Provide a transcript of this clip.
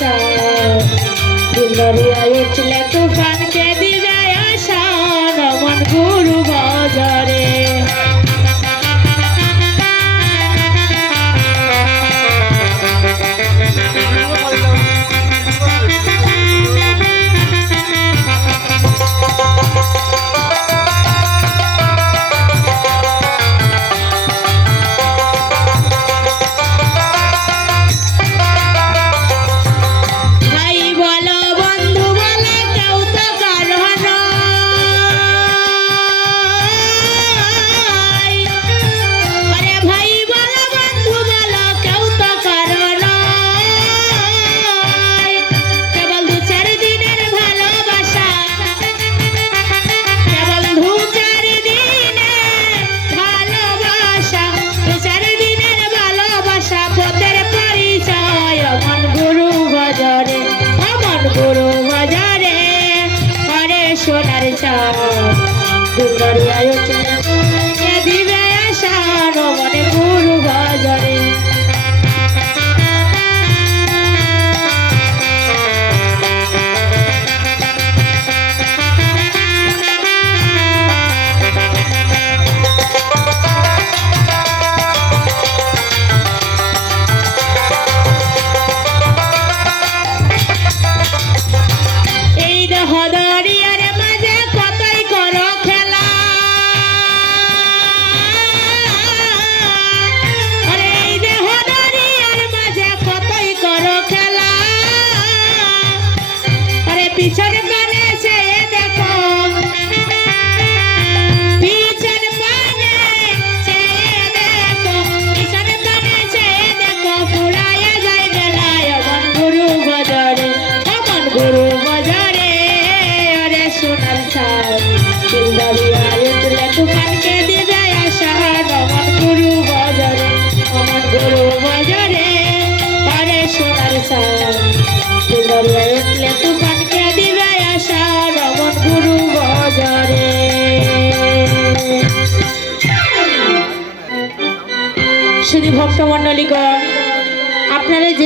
পরিচয় দুলরিয়ায় উঠলে তুফানকে দিবে আশান মন গুরু বাজারে সোনার দুলরিয়ায় উঠলে দিবে আশান মনে গুরু বাজারে এই হদরিয়ার মাঝে কতই করো খেলা আরে এই হদরিয়ার মাঝে কতই করো খেলা আরে পিছনে পানে চেয়ে দেখো পিছনে পানে চেয়ে দেখো পিছনে পানে চেয়ে দেখো পুরাইয়া যায় বেলায় মন গুরু বাজারে মন গুরু বাজারে সোনার ছাই দুলরিয়ায় উঠলে তুফানকে দিবে আশান মন গুরু বাজারে মন গুরু বাজারে আরে সোনার ছাই দুলরিয়ায় উঠলে তুফানকে দিবে আশান মন গুরু বাজারে শুধু ভক্তমণ্ডলীগণ আপনারা